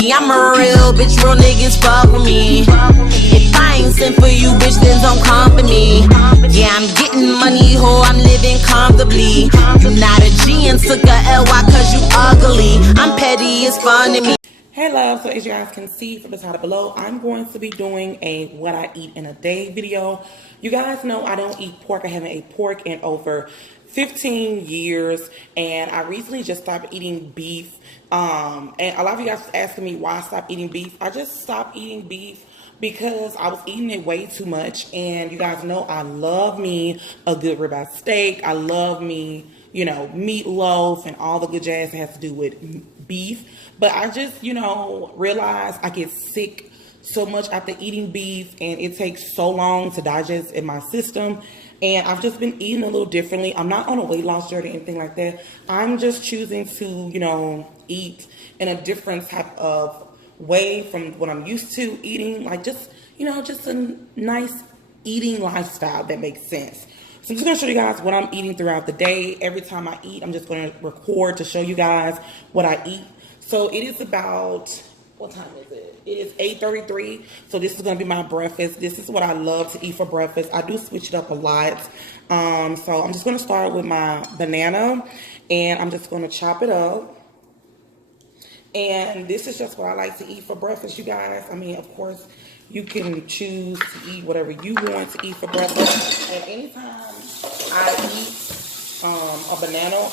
I'm a real bitch, real niggas fuck with me. If I ain't sent for you, bitch, then don't come for me. Yeah, I'm getting money, ho, I'm living comfortably. You not a G and took a LY cause you ugly. I'm petty, it's fun to me. Hey love, so as you guys can see from the title below, I'm going to be doing a what I eat in a day video. You guys know I don't eat pork. I haven't ate pork in over 15 years, and I recently just stopped eating beef. And a lot of you guys asking me why I stopped eating beef. I just stopped eating beef because I was eating it way too much. And you guys know I love me a good ribeye steak. I love me, you know, meatloaf and all the good jazz that has to do with beef. But I just, you know, realized I get sick so much after eating beef, and it takes so long to digest in my system. And I've just been eating a little differently. I'm not on a weight loss journey or anything like that. I'm just choosing to, you know, eat in a different type of way from what I'm used to eating. Like just, you know, just a nice eating lifestyle that makes sense. So I'm just going to show you guys what I'm eating throughout the day. Every time I eat, I'm just going to record to show you guys what I eat. So it is about, what time is it? It is 8:33. So this is going to be my breakfast. This is what I love to eat for breakfast. I do switch it up a lot. So I'm just going to start with my banana, and I'm just going to chop it up. And this is just what I like to eat for breakfast, you guys. I mean, of course, you can choose to eat whatever you want to eat for breakfast. And anytime I eat a banana,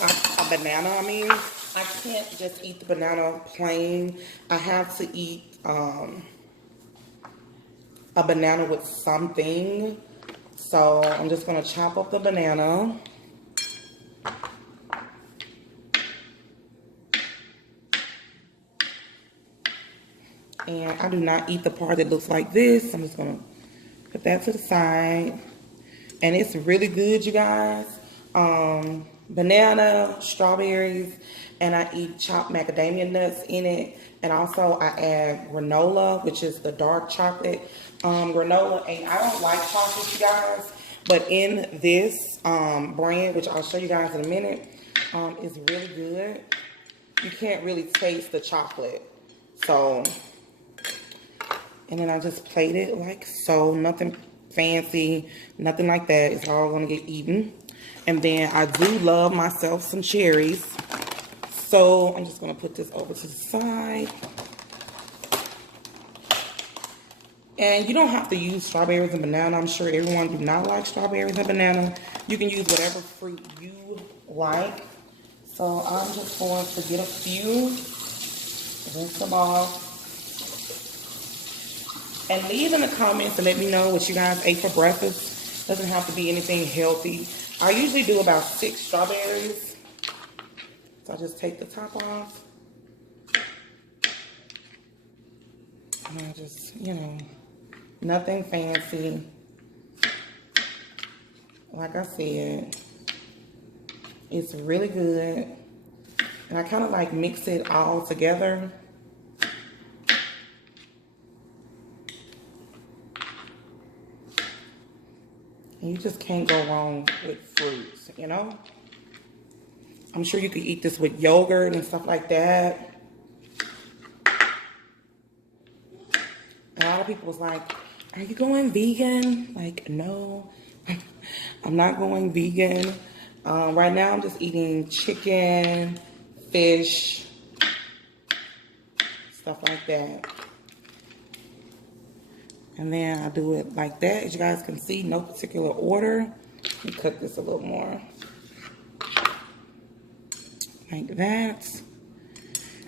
I can't just eat the banana plain. I have to eat a banana with something. So I'm just going to chop up the banana. And I do not eat the part that looks like this. I'm just going to put that to the side. And it's really good, you guys. Banana, strawberries, and I eat chopped macadamia nuts in it. And also I add granola, which is the dark chocolate granola. And I don't like chocolate, you guys, but in this brand, which I'll show you guys in a minute, is really good. You can't really taste the chocolate. So, and then I just plate it like so. Nothing fancy, nothing like that. It's all gonna get eaten. And then I do love myself some cherries. So I'm just gonna put this over to the side. And you don't have to use strawberries and banana. I'm sure everyone do not like strawberries and banana. You can use whatever fruit you like. So I'm just going to get a few, rinse them off. And leave in the comments to let me know what you guys ate for breakfast. Doesn't have to be anything healthy. I usually do about 6 strawberries. So I just take the top off. And I just, you know, nothing fancy. Like I said, it's really good. And I kind of like mix it all together. You just can't go wrong with fruits, you know? I'm sure you could eat this with yogurt and stuff like that. And a lot of people was like, are you going vegan? Like, no, I'm not going vegan. Right now I'm just eating chicken, fish, stuff like that. And then I do it like that. As you guys can see, no particular order. Let me cut this a little more. Like that.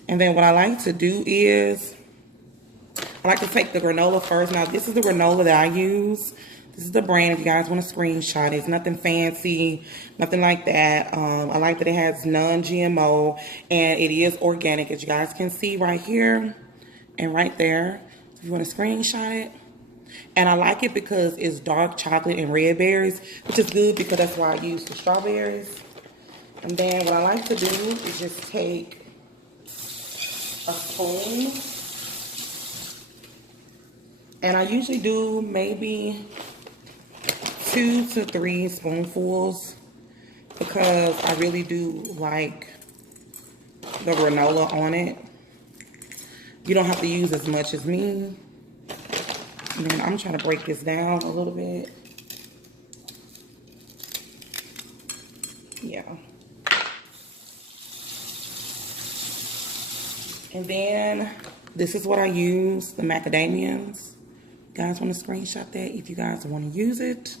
And then what I like to do is, I like to take the granola first. Now, this is the granola that I use. This is the brand if you guys want to screenshot it. It's nothing fancy, nothing like that. I like that it has non-GMO, and it is organic, as you guys can see right here and right there. If you want to screenshot it. And I like it because it's dark chocolate and red berries, which is good because that's why I use the strawberries. And then what I like to do is just take a spoon. And I usually do maybe 2 to 3 spoonfuls because I really do like the granola on it. you don't have to use as much as me. And then I'm trying to break this down a little bit. Yeah. And then this is what I use, the macadamias. You guys want to screenshot that if you guys want to use it.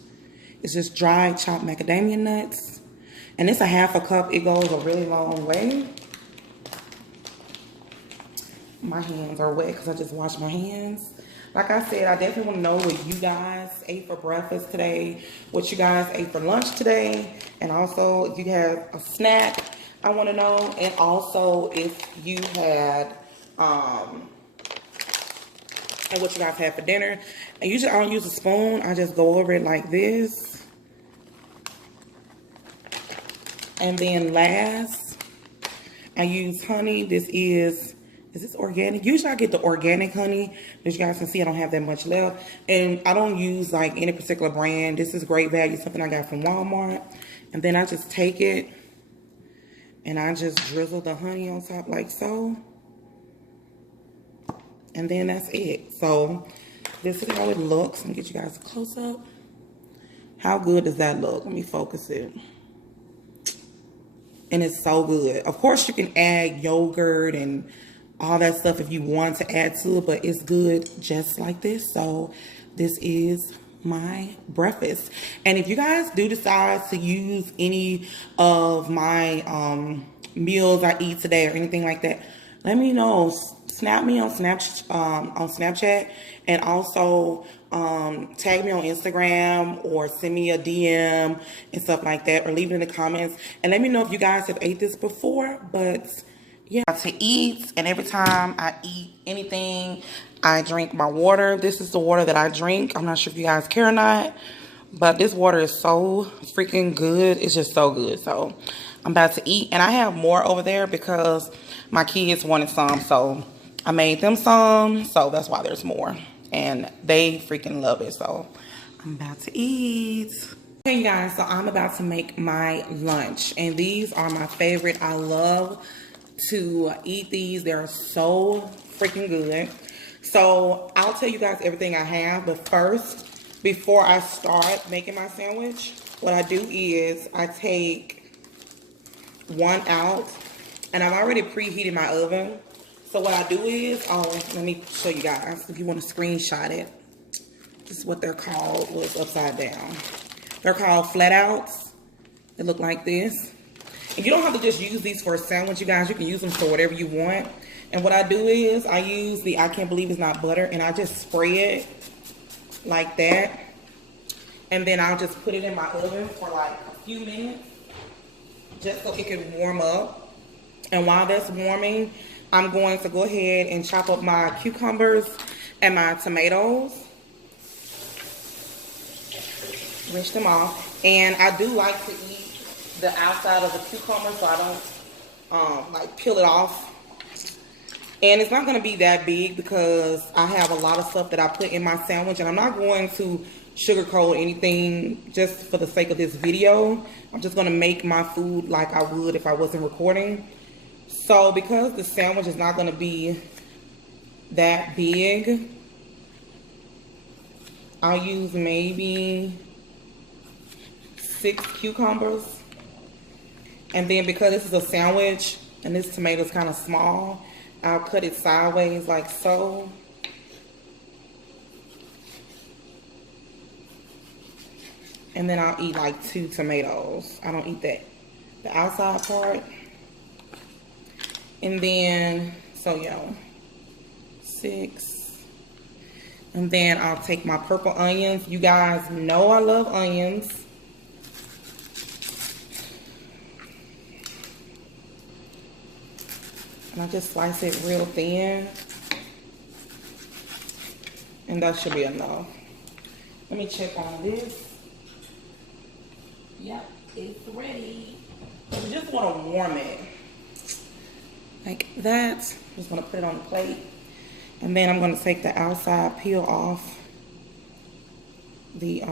It's just dry chopped macadamia nuts. And it's a half a cup. It goes a really long way. My hands are wet because I just washed my hands. Like I said, I definitely want to know what you guys ate for breakfast today, what you guys ate for lunch today, and also if you had a snack, I want to know, and also if you had, and what you guys had for dinner. And usually I don't use a spoon, I just go over it like this. And then last, I use honey. This is this organic? Usually I get the organic honey. As you guys can see, I don't have that much left. And I don't use like any particular brand. This is great value, something I got from Walmart. And then I just take it and I just drizzle the honey on top like so. And then that's it. So this is how it looks. Let me get you guys a close up. How good does that look? Let me focus it. And it's so good. Of course, you can add yogurt and all that stuff if you want to add to it, but it's good just like this. So this is my breakfast. And if you guys do decide to use any of my meals I eat today or anything like that, let me know. Snap me on Snapchat, and also tag me on Instagram or send me a DM and stuff like that, or leave it in the comments and let me know if you guys have ate this before. But yeah, to eat, and every time I eat anything, I drink my water. This is the water that I drink. I'm not sure if you guys care or not, but this water is so freaking good. It's just so good. So I'm about to eat, and I have more over there because my kids wanted some, so I made them some, so that's why there's more, and they freaking love it. So I'm about to eat. Okay, you guys, so I'm about to make my lunch, and these are my favorite. I love to eat these. They're so freaking good. So I'll tell you guys everything I have, but first, before I start making my sandwich, what I do is I take one out, and I've already preheated my oven. So what I do is, let me show you guys if you want to screenshot it. This is what they're called. Well, it's upside down. They're called flat outs. They look like this. And you don't have to just use these for a sandwich, you guys. You can use them for whatever you want. And what I do is I use the I can't believe it's not butter, and I just spray it like that. And then I'll just put it in my oven for like a few minutes just so it can warm up. And while that's warming, I'm going to go ahead and chop up my cucumbers and my tomatoes. Rinse them off. And I do like to eat the outside of the cucumber, so I don't like peel it off. And it's not going to be that big because I have a lot of stuff that I put in my sandwich, and I'm not going to sugarcoat anything just for the sake of this video. I'm just going to make my food like I would if I wasn't recording. So because the sandwich is not going to be that big, I'll use maybe 6 cucumbers. And then because this is a sandwich and this tomato is kind of small, I'll cut it sideways like so. And then I'll eat like 2 tomatoes. I don't eat the outside part. And then, so yeah, 6. And then I'll take my purple onions. You guys know I love onions. And I just slice it real thin. And that should be enough. Let me check on this. Yep, it's ready. We just want to warm it. Like that. Just going to put it on the plate. And then I'm going to take the outside peel off the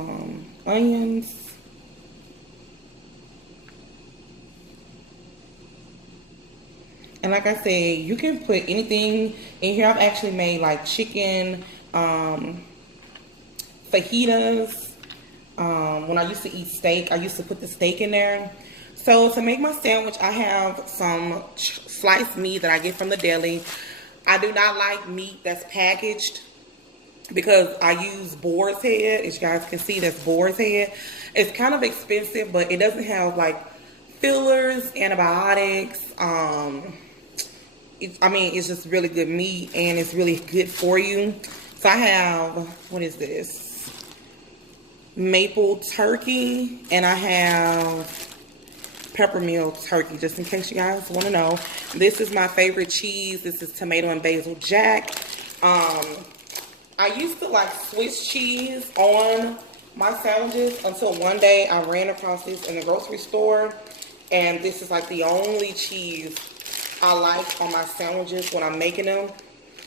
onions. And like I said, you can put anything in here. I've actually made like chicken fajitas. When I used to eat steak, I used to put the steak in there. So to make my sandwich, I have some sliced meat that I get from the deli. I do not like meat that's packaged because I use boar's head. As you guys can see, that's boar's head. It's kind of expensive, but it doesn't have like fillers, antibiotics. I mean, it's just really good meat and it's really good for you. So I have, what is this? Maple turkey, and I have peppermill turkey, just in case you guys want to know. This is my favorite cheese. This is tomato and basil jack. I used to like Swiss cheese on my sandwiches until one day I ran across this in the grocery store, and this is like the only cheese I like on my sandwiches when I'm making them,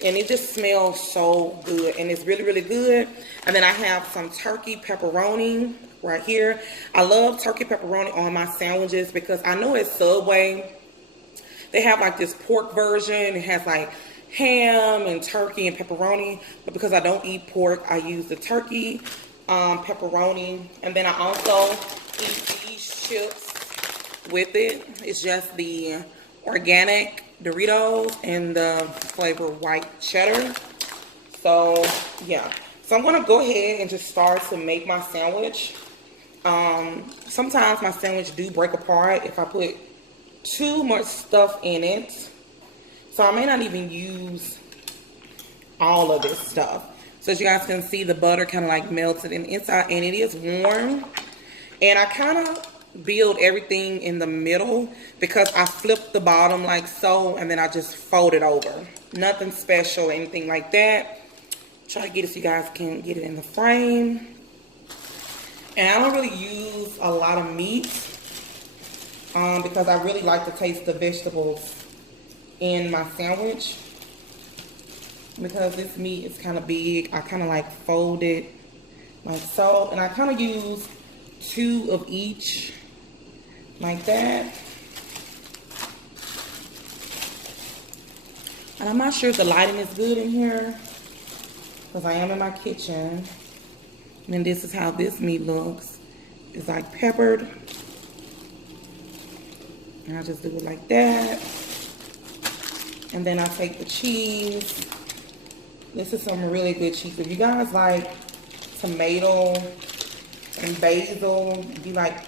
and it just smells so good, and it's really, really good. And then I have some turkey pepperoni right here. I love turkey pepperoni on my sandwiches because I know at Subway they have like this pork version. It has like ham and turkey and pepperoni, but because I don't eat pork, I use the turkey pepperoni. And then I also eat these chips with it. It's just the organic Doritos and the flavor white cheddar. So yeah, so I'm gonna go ahead and just start to make my sandwich. Sometimes my sandwich do break apart if I put too much stuff in it, so I may not even use all of this stuff. So as you guys can see, the butter kind of like melted in the inside, and it is warm. And I kind of build everything in the middle because I flip the bottom like so, and then I just fold it over. Nothing special, anything like that. Try to get it so you guys can get it in the frame. And I don't really use a lot of meat because I really like to taste the vegetables in my sandwich. Because this meat is kind of big, I kind of like fold it like so. And I kind of use 2 of each like that. And I'm not sure if the lighting is good in here because I am in my kitchen. And then this is how this meat looks. It's like peppered. And I just do it like that. And then I take the cheese. This is some really good cheese. If you guys like tomato and basil, if you like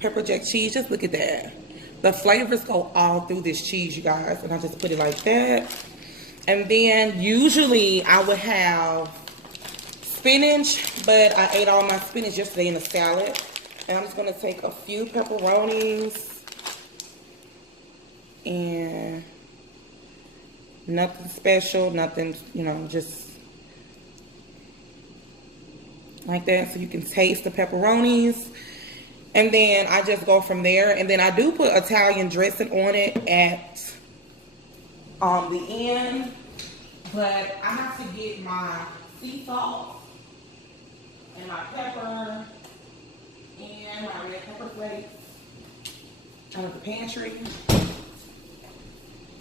pepper jack cheese, just look at that. The flavors go all through this cheese, you guys. And I just put it like that. And then usually I would have spinach, but I ate all my spinach yesterday in a salad. And I'm just gonna take a few pepperonis and nothing special, nothing, you know, just like that, so you can taste the pepperonis. And then I just go from there. And then I do put Italian dressing on it at the end, but I have to get my sea salt and my pepper and my red pepper flakes out of the pantry.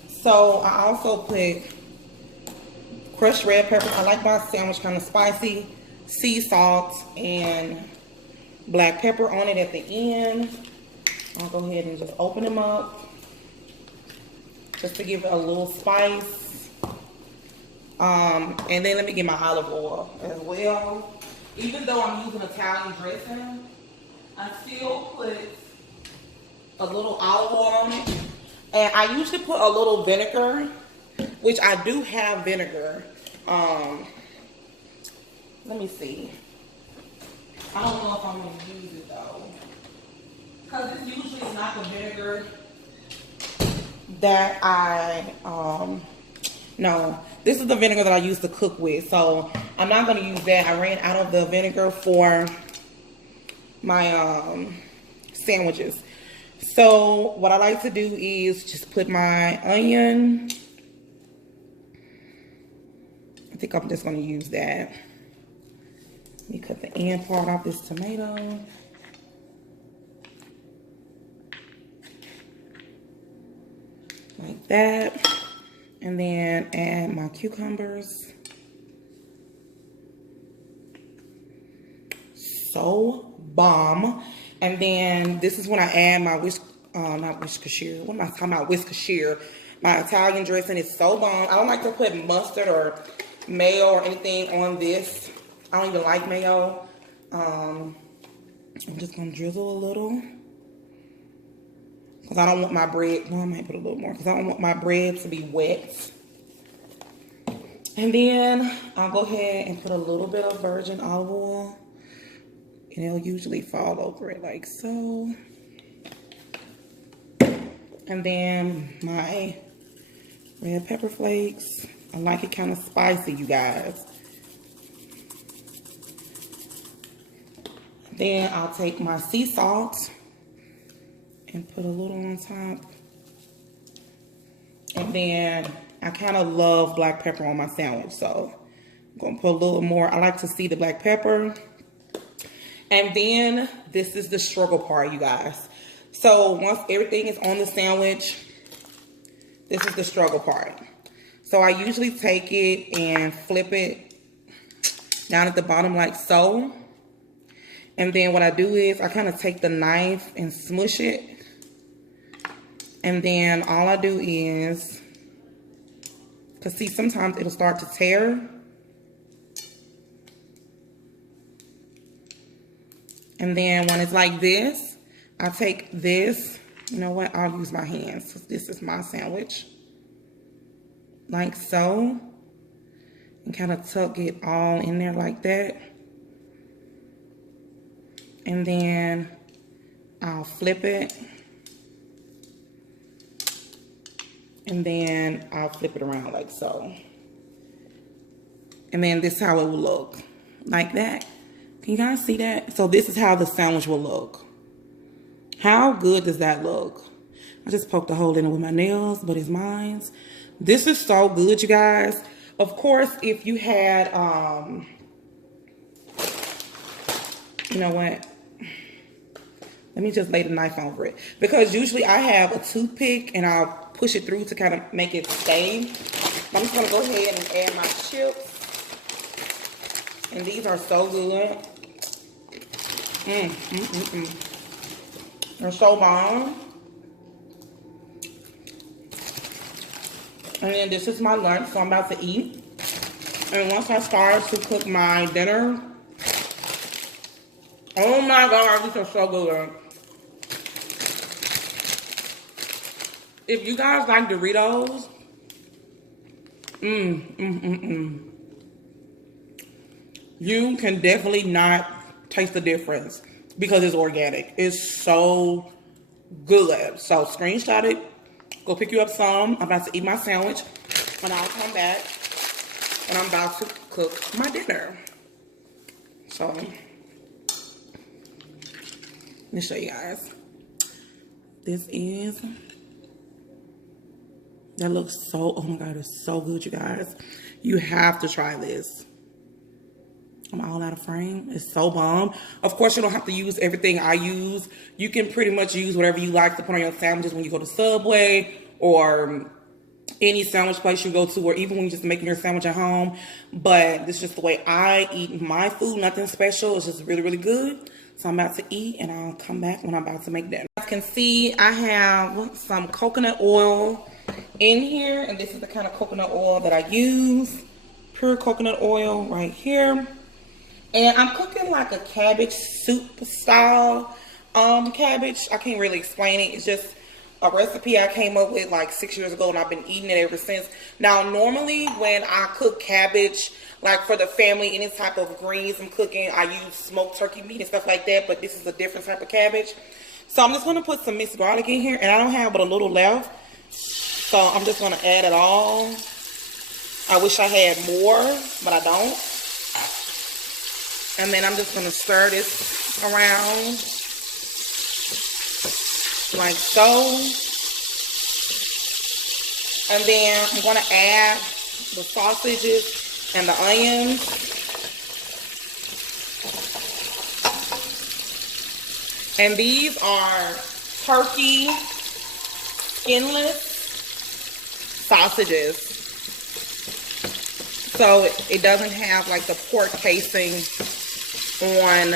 So I also put crushed red pepper. I like my sandwich kind of spicy. Sea salt and black pepper on it at the end. I'll go ahead and just open them up just to give it a little spice. And then let me get my olive oil as well. Even though I'm using Italian dressing, I still put a little olive oil on it. And I usually put a little vinegar, which I do have vinegar. Let me see. I don't know if I'm going to use it though, because this usually is not the vinegar that I, no, this is the vinegar that I use to cook with. So I'm not going to use that. I ran out of the vinegar for my sandwiches. So what I like to do is just put my onion. I think I'm just going to use that. Let me cut the end part off this tomato. that. And then add my cucumbers. So bomb. And then this is when I add my not Worcestershire. What am I talking about? Worcestershire. My Italian dressing is so bomb. I don't like to put mustard or mayo or anything on this. I don't even like mayo. I'm just gonna drizzle a little because I don't want my bread. Well, I might put a little more because I don't want my bread to be wet. And then I'll go ahead and put a little bit of virgin olive oil. And it'll usually fall over it like so. And then my red pepper flakes. I like it kind of spicy, you guys. Then I'll take my sea salt and put a little on top. And then I kind of love black pepper on my sandwich, so I'm going to put a little more. I like to see the black pepper. And then this is the struggle part, you guys. So once everything is on the sandwich, this is the struggle part. So I usually take it and flip it down at the bottom like so. And then what I do is I kind of take the knife and smush it. And then all I do is, because see, sometimes it'll start to tear. And then when it's like this, I take this, you know what, I'll use my hands because this is my sandwich. Like so. And kind of tuck it all in there like that. And then I'll flip it. And then I'll flip it around like so. And then this is how it will look. Like that. Can you guys see that? So this is how the sandwich will look. How good does that look? I just poked a hole in it with my nails, but it's mine. This is so good, you guys. Of course, if you had, you know what? Let me just lay the knife over it. Because usually I have a toothpick and I'll push it through to kind of make it stay. I'm just going to go ahead and add my chips. And these are so good. They're so bomb. And then this is my lunch, so I'm about to eat. And once I start to cook my dinner, oh my God, these are so good. If you guys like Doritos, you can definitely not taste the difference because it's organic. It's so good. So screenshot it. Go pick you up some. I'm about to eat my sandwich. And I'll come back. And I'm about to cook my dinner. So, let me show you guys. This is... That looks so... Oh my God, it's so good, you guys. You have to try this. I'm all out of frame. It's so bomb. Of course, you don't have to use everything I use. You can pretty much use whatever you like to put on your sandwiches when you go to Subway or any sandwich place you go to, or even when you're just making your sandwich at home. But this is just the way I eat my food. Nothing special. It's just really, really good. So I'm about to eat, and I'll come back when I'm about to make dinner. As you can see, I have some coconut oil in here, and this is the kind of coconut oil that I use. Pure coconut oil right here. And I'm cooking like a cabbage soup style cabbage. I can't really explain it. It's just a recipe I came up with like 6 years ago, and I've been eating it ever since. Now, normally when I cook cabbage, like for the family, any type of greens I'm cooking, I use smoked turkey meat and stuff like that, but this is a different type of cabbage. So I'm just going to put some minced garlic in here, and I don't have but a little left. So I'm just going to add it all. I wish I had more, but I don't. And then I'm just going to stir this around like so. And then I'm going to add the sausages and the onions. And these are turkey skinless. sausages. So it doesn't have like the pork casing on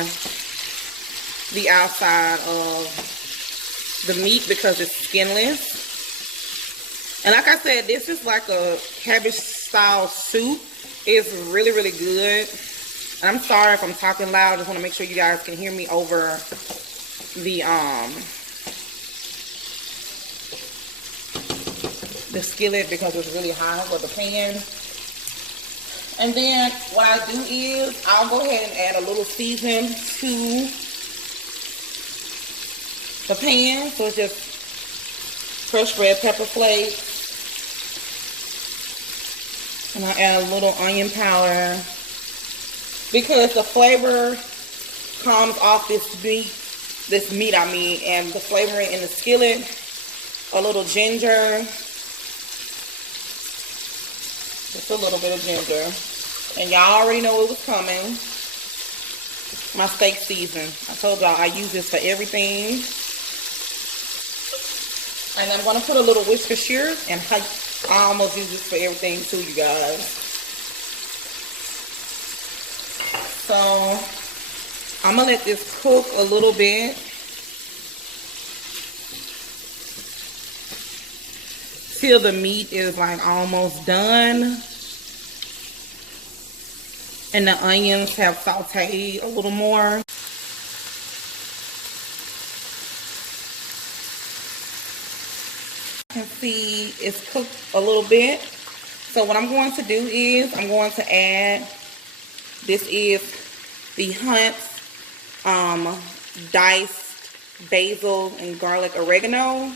the outside of the meat because it's skinless. And like I said, this is like a cabbage style soup. It's really, really good. And I'm sorry if I'm talking loud. I just want to make sure you guys can hear me over the skillet because it's really hot, or the pan. And then what I do is I'll go ahead and add a little season to the pan. So it's just crushed red pepper flakes. And I add a little onion powder because the flavor comes off this meat, and the flavoring in the skillet. A little ginger, just a little bit of ginger, and y'all already know it was coming. My steak season. I told y'all I use this for everything. And I'm gonna put a little Worcestershire, and I almost use this for everything too, you guys. So I'm gonna let this cook a little bit. Till the meat is like almost done. And the onions have sauteed a little more. You can see it's cooked a little bit. So what I'm going to do is I'm going to add, this is the Hunt's diced basil and garlic oregano. I'm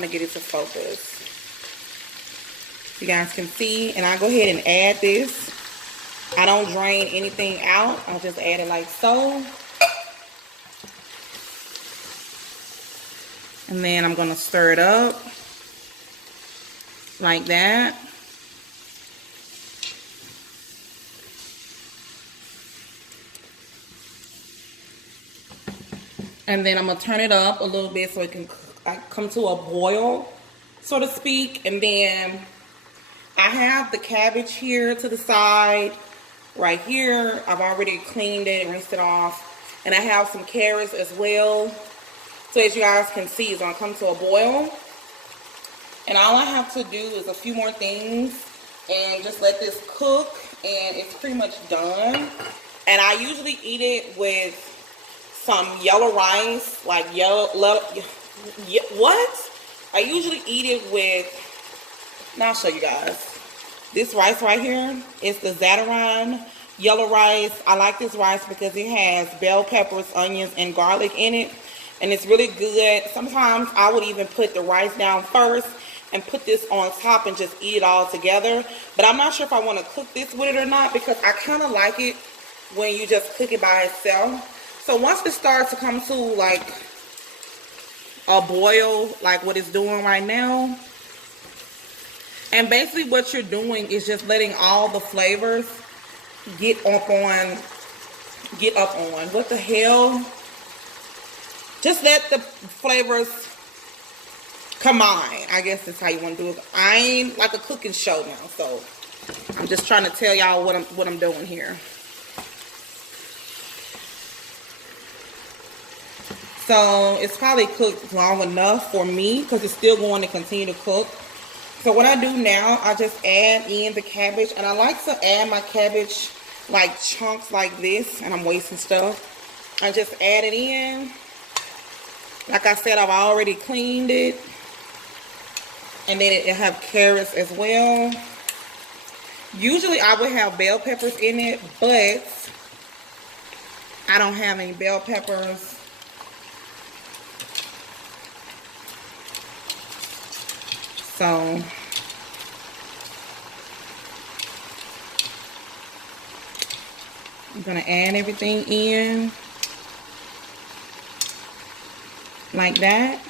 trying to get it to focus. You guys can see, and I'll go ahead and add this. I don't drain anything out. I'll just add it like so. And then I'm gonna stir it up like that. And then I'm gonna turn it up a little bit so it can come to a boil, so to speak. And then I have the cabbage here to the side, right here. I've already cleaned it and rinsed it off. And I have some carrots as well. So as you guys can see, it's gonna come to a boil. And all I have to do is a few more things and just let this cook, and it's pretty much done. And I usually eat it with some yellow rice, like what? I usually eat it with, now I'll show you guys. This rice right here is the Zatarain yellow rice. I like this rice because it has bell peppers, onions, and garlic in it. And it's really good. Sometimes I would even put the rice down first and put this on top and just eat it all together. But I'm not sure if I want to cook this with it or not, because I kind of like it when you just cook it by itself. So once it starts to come to like a boil, like what it's doing right now, and basically what you're doing is just letting all the flavors get up on, what the hell? Just let the flavors combine. I guess that's how you want to do it. I ain't like a cooking show now, so I'm just trying to tell y'all what I'm doing here. So it's probably cooked long enough for me because it's still going to continue to cook. So what I do now, I just add in the cabbage, and I like to add my cabbage like chunks like this, and I'm wasting stuff. I just add it in. Like I said, I've already cleaned it. And then it have carrots as well. Usually I would have bell peppers in it, but I don't have any bell peppers. So I'm gonna add everything in like that.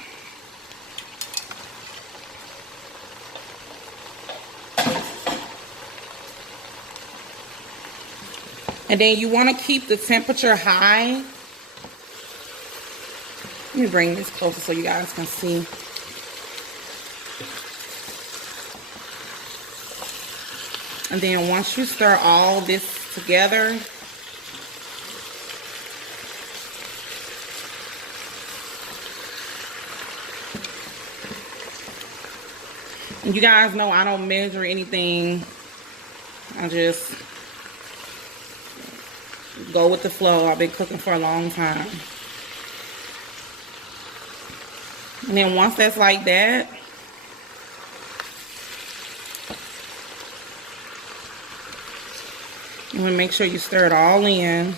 And then you want to keep the temperature high. Let me bring this closer so you guys can see. And then once you stir all this together, and you guys know I don't measure anything. I just go with the flow. I've been cooking for a long time. And then once that's like that, you want to make sure you stir it all in.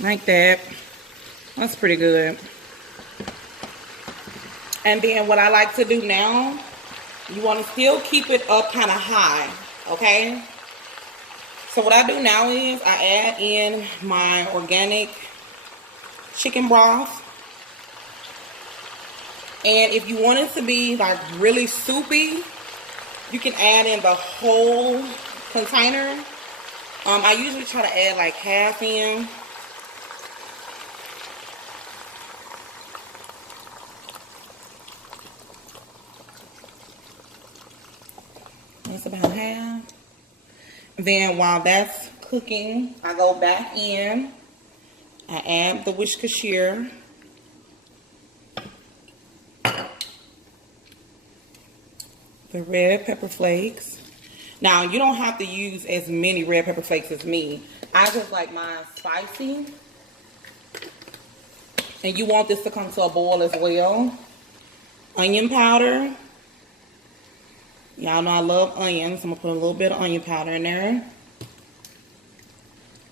Like that. That's pretty good. And then what I like to do now, you want to still keep it up kind of high, okay? So what I do now is I add in my organic chicken broth. And if you want it to be like really soupy, you can add in the whole container. I usually try to add like half in. That's about half. Then while that's cooking, I go back in. I add the Worcestershire. The red pepper flakes. Now, you don't have to use as many red pepper flakes as me. I just like mine spicy. And you want this to come to a boil as well. Onion powder. Y'all know I love onions. I'm going to put a little bit of onion powder in there.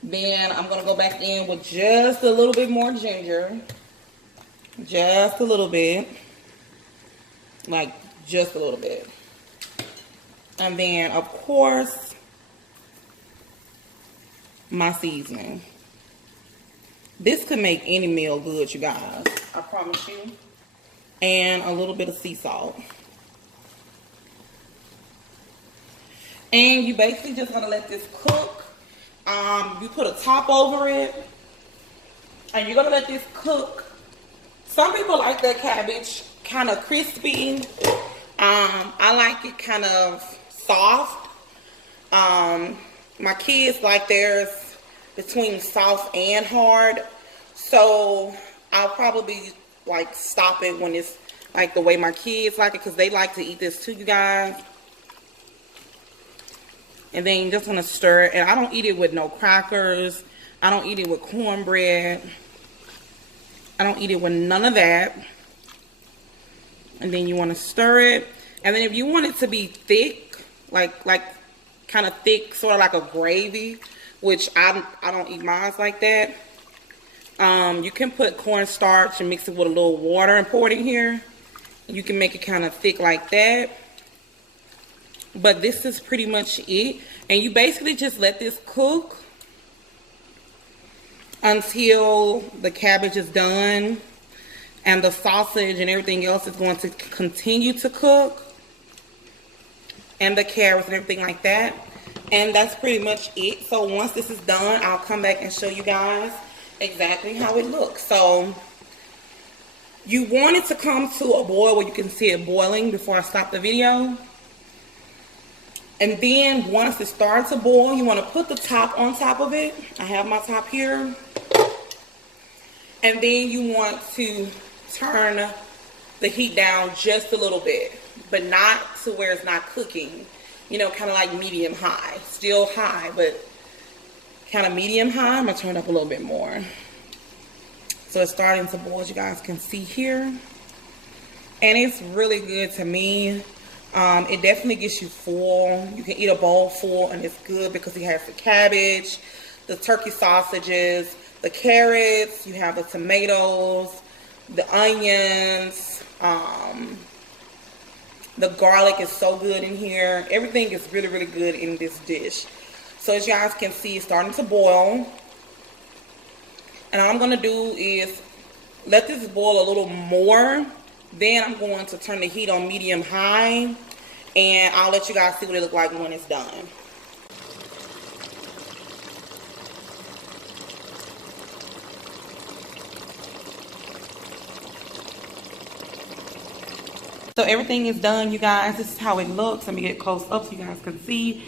Then I'm going to go back in with just a little bit more ginger. Just a little bit. Like, just a little bit. And then, of course, my seasoning. This could make any meal good, you guys. I promise you. And a little bit of sea salt. And you basically just gonna let this cook. You put a top over it. And you're gonna let this cook. Some people like their cabbage kind of crispy. I like it kind of soft. My kids like theirs between soft and hard. So I'll probably like stop it when it's like the way my kids like it, because they like to eat this too, you guys. And then you're just gonna stir it. And I don't eat it with no crackers. I don't eat it with cornbread. I don't eat it with none of that. And then you want to stir it. And then if you want it to be thick, like kind of thick, sort of like a gravy, which I don't eat mine like that. You can put cornstarch and mix it with a little water and pour it in here. You can make it kind of thick like that. But this is pretty much it. And you basically just let this cook until the cabbage is done and the sausage and everything else is going to continue to cook, and the carrots and everything like that. And that's pretty much it. So once this is done, I'll come back and show you guys exactly how it looks. So you want it to come to a boil where you can see it boiling before I stop the video. And then once it starts to boil, you want to put the top on top of it. I have my top here. And then you want to turn the heat down just a little bit, but not to where it's not cooking. You know, kind of like medium high. Still high, but kind of medium high. I'm going to turn it up a little bit more. So it's starting to boil, as you guys can see here. And it's really good to me. It definitely gets you full. You can eat a bowl full, and it's good because it has the cabbage, the turkey sausages, the carrots, you have the tomatoes, the onions, the garlic is so good in here. Everything is really, really good in this dish. So as you guys can see, it's starting to boil. And all I'm going to do is let this boil a little more. Then I'm going to turn the heat on medium high. And I'll let you guys see what it looks like when it's done. So everything is done, you guys. This is how it looks. Let me get close up so you guys can see.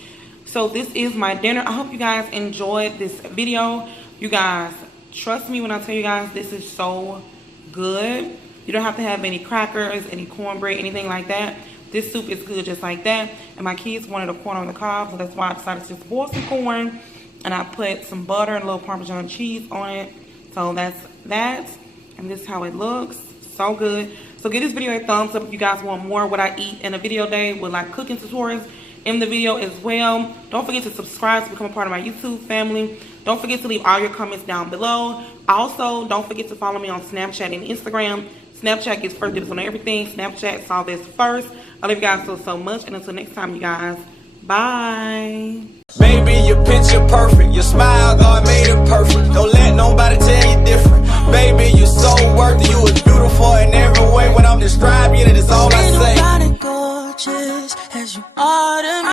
So this is my dinner. I hope you guys enjoyed this video. You guys, trust me when I tell you guys, this is so good. You don't have to have any crackers, any cornbread, anything like that. This soup is good just like that. And my kids wanted a corn on the cob, so that's why I decided to just boil some corn. And I put some butter and a little Parmesan cheese on it. So that's that. And this is how it looks. So good. So give this video a thumbs up if you guys want more what I eat in a video day with like cooking tutorials in the video as well. Don't forget to subscribe to become a part of my YouTube family. Don't forget to leave all your comments down below. Also, don't forget to follow me on Snapchat and Instagram. Snapchat gets first dibs on everything. Snapchat saw this first. I love you guys so much. And until next time, you guys, bye. Baby, your picture perfect. Your smile, God made it perfect. Don't let nobody tell you different. Baby, you're so worth it. You was beautiful in every way. When I'm describing it, it's all I say. Ain't nobody gorgeous as you are to me.